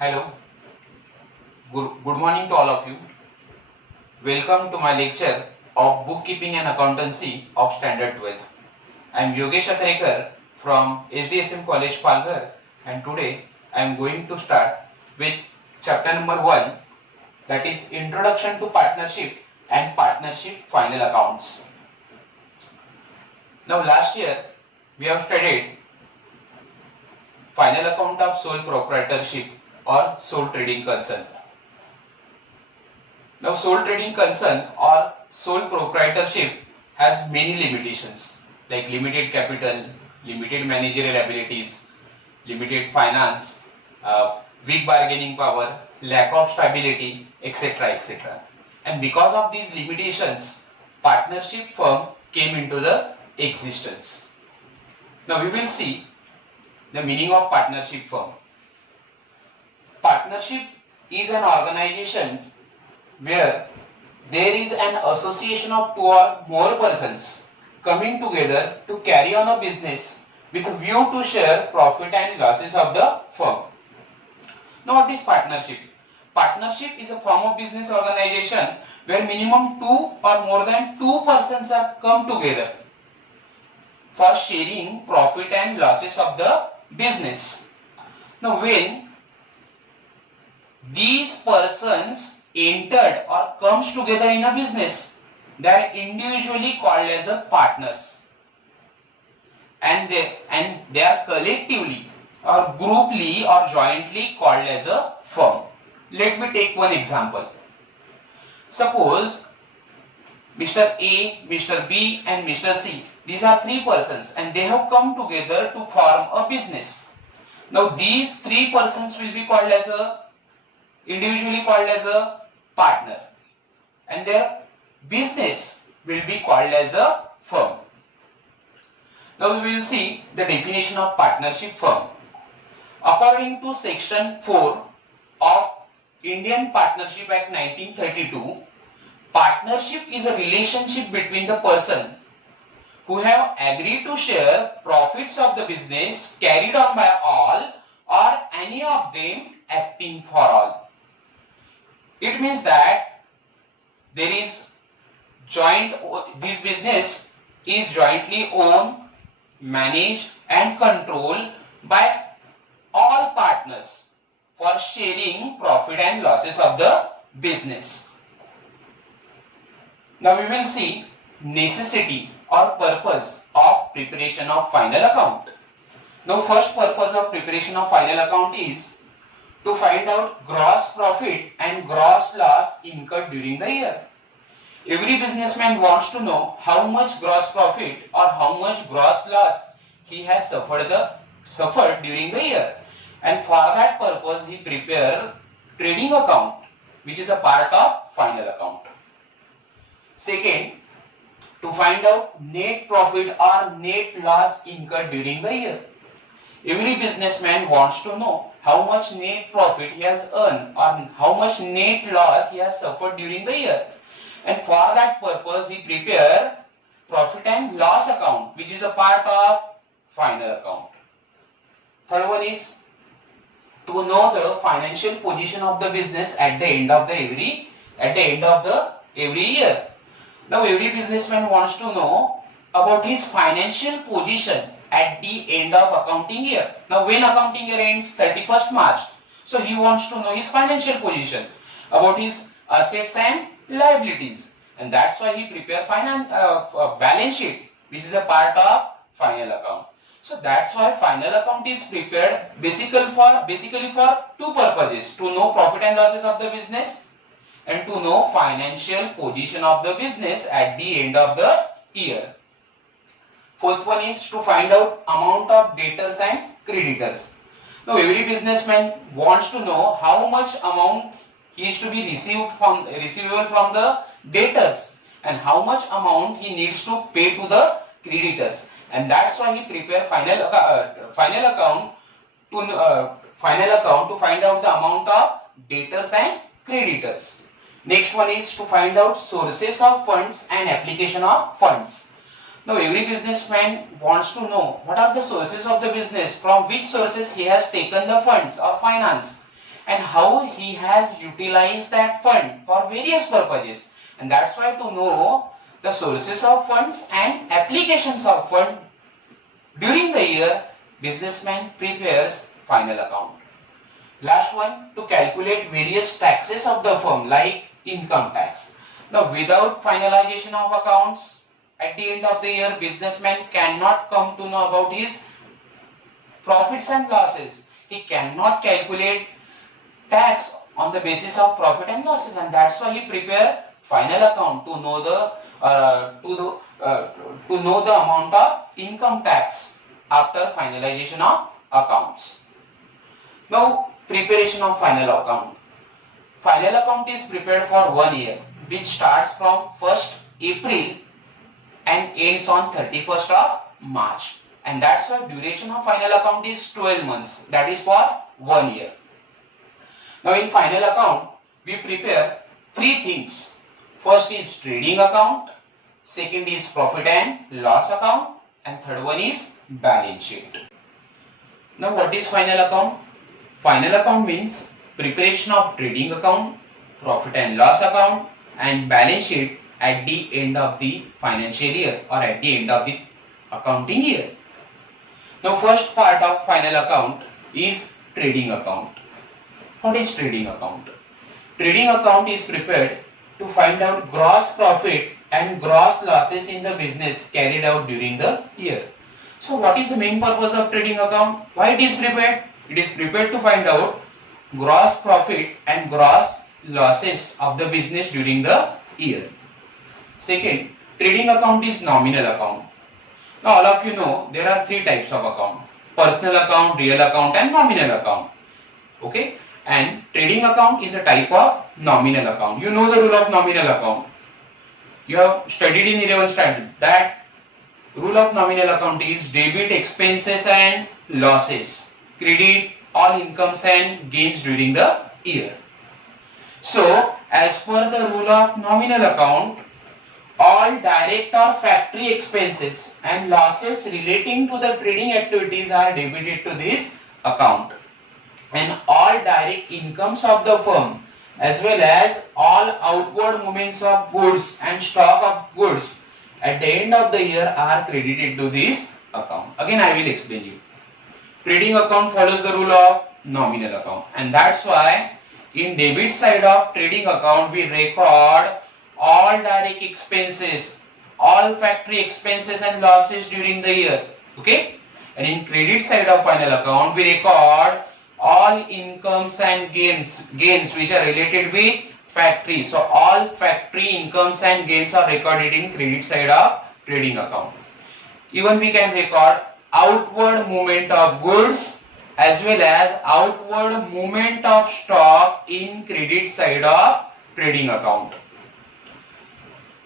Hello, good morning to all of you. Welcome to my lecture of Bookkeeping and Accountancy of Standard 12. I am Yogesh Athrekar from SDSM College Palghar, and today I am going to start with chapter number 1, that is Introduction to Partnership and Partnership Final Accounts. Now last year we have studied Final Account of Sole Proprietorship or Sole Trading Concern. Now sole trading concern or sole proprietorship has many limitations like limited capital, limited managerial abilities, limited finance, weak bargaining power, lack of stability, etc. etc. And because of these limitations, partnership firm came into the existence. Now we will see the meaning of partnership firm. Partnership is an organization where there is an association of two or more persons coming together to carry on a business with a view to share profit and losses of the firm. Now what is partnership? Partnership is a form of business organization where minimum two or more than two persons are come together for sharing profit and losses of the business. Now when these persons entered or comes together in a business, they are individually called as a partners, and they are collectively or grouply or jointly called as a firm. Let me take one example. Suppose Mr. A, Mr. B and Mr. C, these are three persons and they have come together to form a business. Now these three persons will be called as a individually called as a partner, and their business will be called as a firm. Now we will see the definition of partnership firm. According to section 4 of Indian Partnership Act 1932, partnership is a relationship between the person who have agreed to share profits of the business carried on by all or any of them acting for all. It means that there is this business is jointly owned, managed and controlled by all partners for sharing profit and losses of the business. Now we will see necessity or purpose of preparation of final account. Now first purpose of preparation of final account is to find out gross profit and gross loss incurred during the year. Every businessman wants to know how much gross profit or how much gross loss he has suffered during the year, and for that purpose he prepare trading account, which is a part of final account. Second, to find out net profit or net loss incurred during the year. Every businessman wants to know how much net profit he has earned or how much net loss he has suffered during the year, and for that purpose he prepare profit and loss account, which is a part of final account. Third one is to know the financial position of the business at the end of every year. Now every businessman wants to know about his financial position at the end of accounting year. Now when accounting year ends 31st March, so he wants to know his financial position about his assets and liabilities, and that's why he prepare balance sheet, which is a part of final account. So that's why final account is prepared basically for two purposes: to know profit and losses of the business and to know financial position of the business at the end of the year. Fourth one is to find out amount of debtors and creditors. Now every businessman wants to know how much amount he is to be receivable from the debtors and how much amount he needs to pay to the creditors, and that's why he prepare final account to find out the amount of debtors and creditors. Next one is to find out sources of funds and application of funds. Now every businessman wants to know what are the sources of the business, from which sources he has taken the funds or finance, and how he has utilized that fund for various purposes. And that's why to know the sources of funds and applications of fund during the year, businessman prepares final account. Last one, to calculate various taxes of the firm like income tax. Now without finalization of accounts at the end of the year, businessman cannot come to know about his profits and losses. He cannot calculate tax on the basis of profit and losses, and that's why he prepare final account to know the amount of income tax after finalization of accounts. Now preparation of final account. Final account is prepared for 1 year, which starts from 1st April and ends on 31st of March. And that's why duration of final account is 12 months. That is for 1 year. Now in final account, we prepare 3 things. First is trading account, second is profit and loss account, and third one is balance sheet. Now what is final account? Final account means preparation of trading account, profit and loss account, and balance sheet at the end of the financial year or at the end of the accounting year. Now first part of final account is trading account. What is trading account? Trading account is prepared to find out gross profit and gross losses in the business carried out during the year. So what is the main purpose of trading account? Why it is prepared? It is prepared to find out gross profit and gross losses of the business during the year. Second, trading account is nominal account. Now all of you know there are 3 types of account: personal account, real account and nominal account. Okay, and trading account is a type of nominal account. You know the rule of nominal account. You have studied in 11th standard that rule of nominal account is debit expenses and losses, credit all incomes and gains during the year. So as per the rule of nominal account, all direct or factory expenses and losses relating to the trading activities are debited to this account, and all direct incomes of the firm as well as all outward movements of goods and stock of goods at the end of the year are credited to this account. Again I will explain you. Trading account follows the rule of nominal account, and that's why in debit side of trading account we record all direct expenses, all factory expenses and losses during the year. Okay, and in credit side of final account we record all incomes and gains which are related with factory. So all factory incomes and gains are recorded in credit side of trading account. Even we can record outward movement of goods as well as outward movement of stock in credit side of trading account.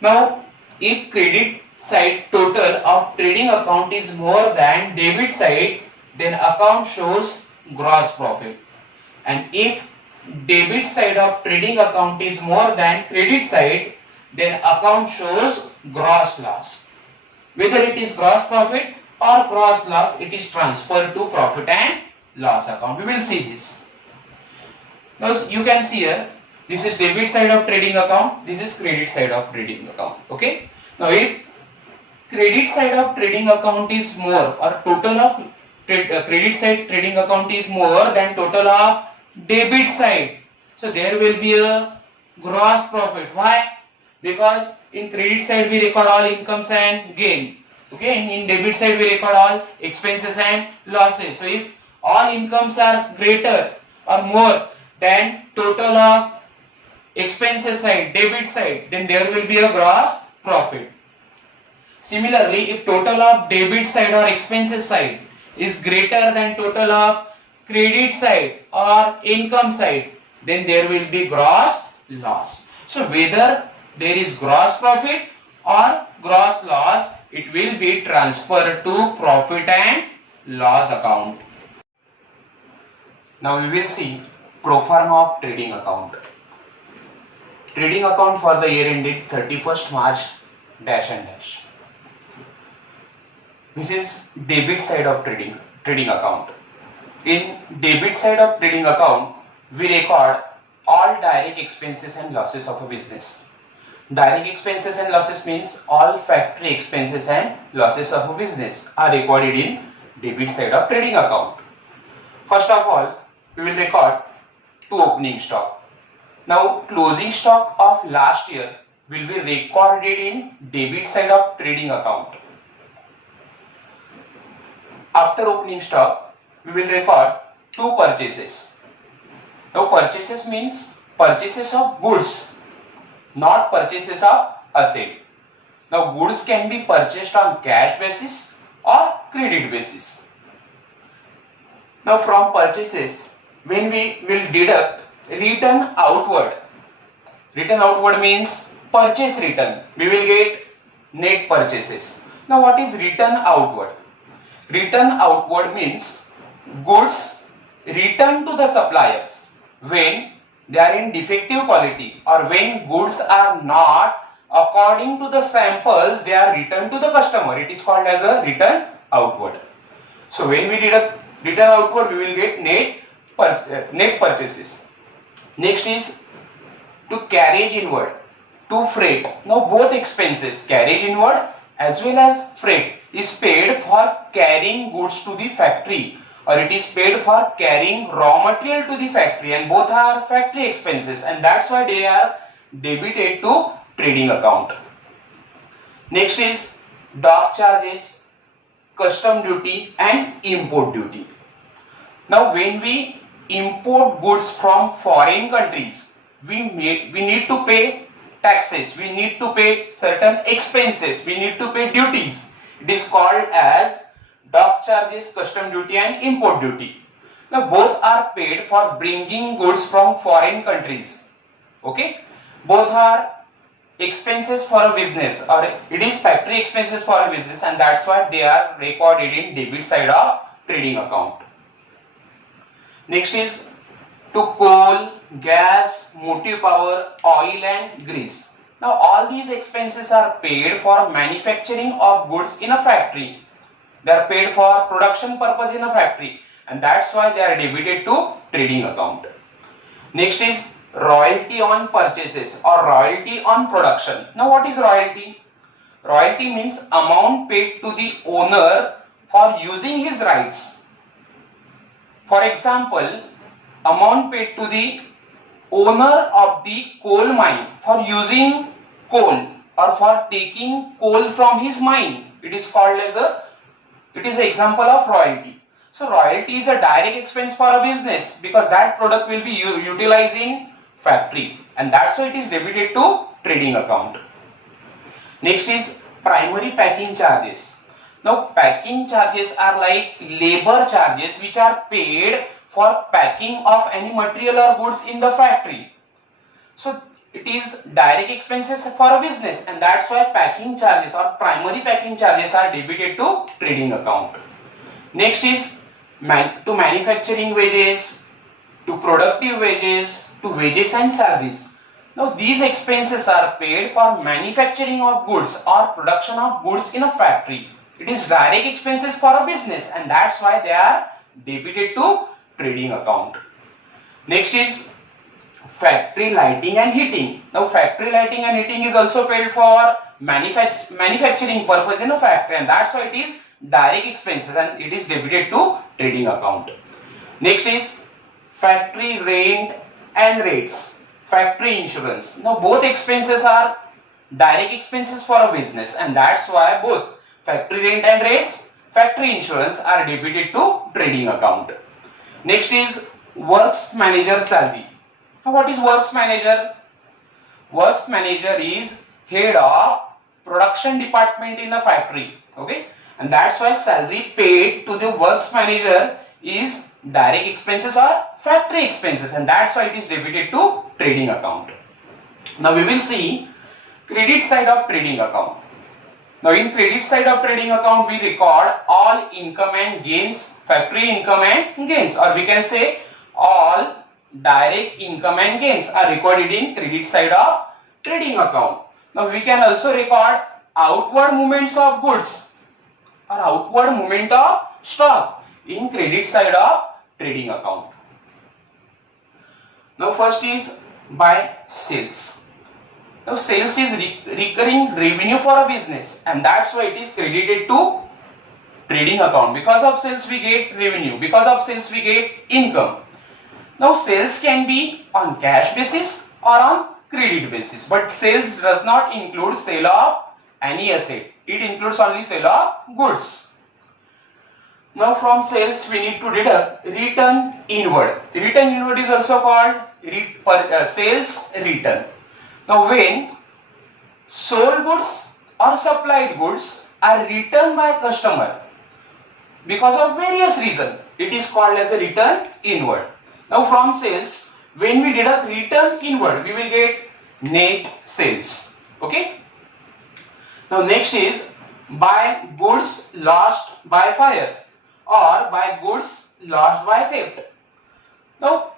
Now if credit side total of trading account is more than debit side, then account shows gross profit, and if debit side of trading account is more than credit side, then account shows gross loss. Whether it is gross profit or gross loss, it is transferred to profit and loss account. We will see this. Now you can see here, this is debit side of trading account, this is credit side of trading account. Okay, now if credit side of trading account is more, or total of credit side trading account is more than total of debit side, so there will be a gross profit. Why? Because in credit side we record all incomes and gain. Okay, and in debit side we record all expenses and losses. So if all incomes are greater or more than total of expenses side, debit side, then there will be a gross profit. Similarly, if total of debit side or expenses side is greater than total of credit side or income side, then there will be gross loss. So whether there is gross profit or gross loss, it will be transferred to profit and loss account. Now we will see pro forma of trading account. Trading account for the year ended 31st March dash and dash. This is debit side of trading account. In debit side of trading account, we record all direct expenses and losses of a business. Direct expenses and losses means all factory expenses and losses of a business are recorded in debit side of trading account. First of all, we will record to opening stock. Now closing stock of last year will be recorded in debit side of trading account. After opening stock, we will record two purchases. Now purchases means purchases of goods, not purchases of asset. Now goods can be purchased on cash basis or credit basis. Now from purchases, when we will deduct return outward means purchase return, we will get net purchases. Now what is return outward? Return outward means goods returned to the suppliers when they are in defective quality or when goods are not according to the samples they are returned to the customer. It is called as a return outward. So when we deduct return outward, we will get net purchases. Next is to carriage inward, to freight. Now both expenses, carriage inward as well as freight, is paid for carrying goods to the factory, or it is paid for carrying raw material to the factory, and both are factory expenses, and that's why they are debited to trading account. Next is dock charges, custom duty and import duty. Now when we import goods from foreign countries, we need to pay taxes, we need to pay certain expenses, we need to pay duties. It is called as dock charges, custom duty and import duty. Now both are paid for bringing goods from foreign countries. Okay, both are expenses for a business, or it is factory expenses for a business, and that's why they are recorded in debit side of trading account. Next is to coal, gas, motive power, oil and grease. Now all these expenses are paid for manufacturing of goods in a factory. They are paid for production purpose in a factory, and that's why they are debited to trading account. Next is royalty on purchases or royalty on production. Now what is royalty? Royalty means amount paid to the owner for using his rights. For example, amount paid to the owner of the coal mine for using coal or for taking coal from his mine. It is called as it is an example of royalty. So royalty is a direct expense for a business because that product will be utilized in factory, and that's why it is debited to trading account. Next is primary packing charges. Now packing charges are like labor charges which are paid for packing of any material or goods in the factory. So it is direct expenses for a business, and that's why packing charges or primary packing charges are debited to trading account. Next is to manufacturing wages, to productive wages, to wages and salaries. Now these expenses are paid for manufacturing of goods or production of goods in a factory. It is direct expenses for a business, and that's why they are debited to trading account. Next is factory lighting and heating. Now factory lighting and heating is also paid for manufacturing purpose in a factory, and that's why it is direct expenses and it is debited to trading account. Next is factory rent and rates, factory insurance. Now both expenses are direct expenses for a business, and that's why both factory rent and rates, factory insurance are debited to trading account. Next is works manager salary. Now what is works manager? Works manager is head of production department in the factory. Okay, and that's why salary paid to the works manager is direct expenses or factory expenses, and that's why it is debited to trading account. Now we will see credit side of trading account. Now in credit side of trading account, we record all income and gains, factory income and gains, or we can say all direct income and gains are recorded in credit side of trading account. Now we can also record outward movements of goods or outward movement of stock in credit side of trading account. Now first is by sales. Now sales is recurring revenue for a business, and that's why it is credited to trading account. Because of sales we get revenue, because of sales we get income. Now sales can be on cash basis or on credit basis, but sales does not include sale of any asset. It includes only sale of goods. Now from sales we need to deduct return inward. Return inward is also called sales return. Now when sold goods or supplied goods are returned by customer because of various reasons, it is called as a return inward. Now from sales, when we deduct return inward, we will get net sales. Okay. Now next is by goods lost by fire or by goods lost by theft. Now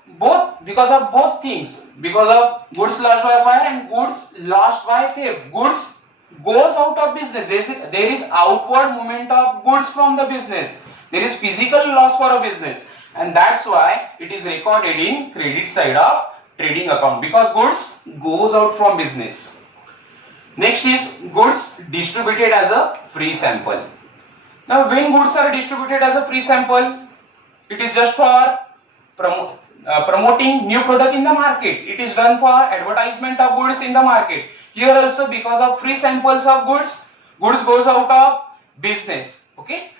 because of both things, because of goods lost by fire and goods lost by theft, goods goes out of business. There is outward movement of goods from the business. There is physical loss for a business, and that's why it is recorded in credit side of trading account, because goods goes out from business. Next is goods distributed as a free sample. Now when goods are distributed as a free sample, it is just for promoting new product in the market. It is done for advertisement of goods in the market. Here also, because of free samples of goods goes out of business. Okay,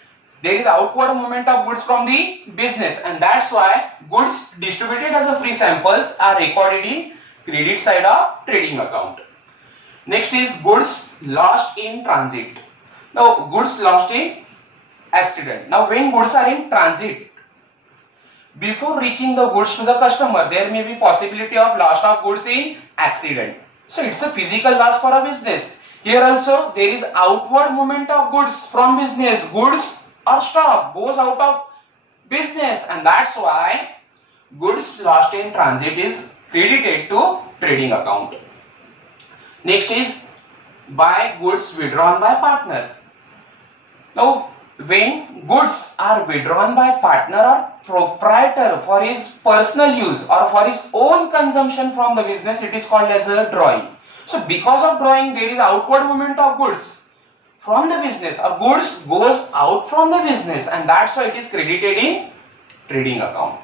there is outward movement of goods from the business, and that's why goods distributed as a free samples are recorded in credit side of trading account. Next is goods lost in transit. Now goods lost in accident. Now when goods are in transit, before reaching the goods to the customer, there may be possibility of loss of goods in accident. So it's a physical loss for a business. Here also there is outward movement of goods from business. Goods or stock goes out of business, and that's why goods lost in transit is credited to trading account. Next is by goods withdrawn by partner. Now when goods are withdrawn by partner or proprietor for his personal use or for his own consumption from the business, it is called as a drawing. So because of drawing, there is outward movement of goods from the business, or goods goes out from the business, and that's why it is credited in trading account.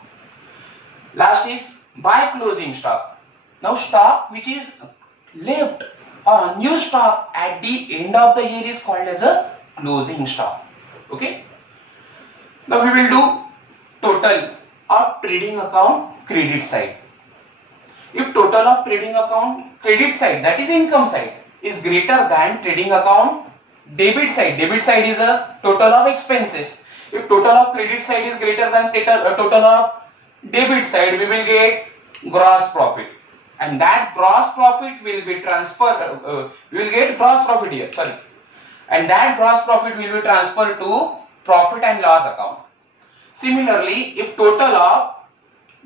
Last is by closing stock. Now stock which is left or unused stock at the end of the year is called as a closing stock. Okay. Now we will do total of trading account credit side. If total of trading account credit side, that is income side, is greater than trading account debit side is a total of expenses. If total of credit side is greater than total of debit side, we will get gross profit, and that gross profit will be transferred. We will get gross profit here. Sorry. And that gross profit will be transferred to profit and loss account. Similarly, if total of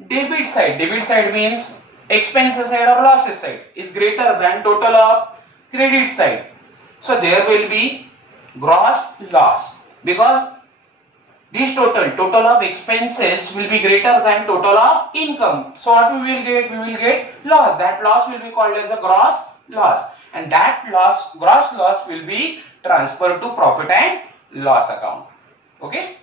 debit side means expenses side or losses side, is greater than total of credit side, so there will be gross loss, because this total of expenses will be greater than total of income. So what we will get loss. That loss will be called as a gross loss, and that gross loss will be transferred to profit and loss account. Okay.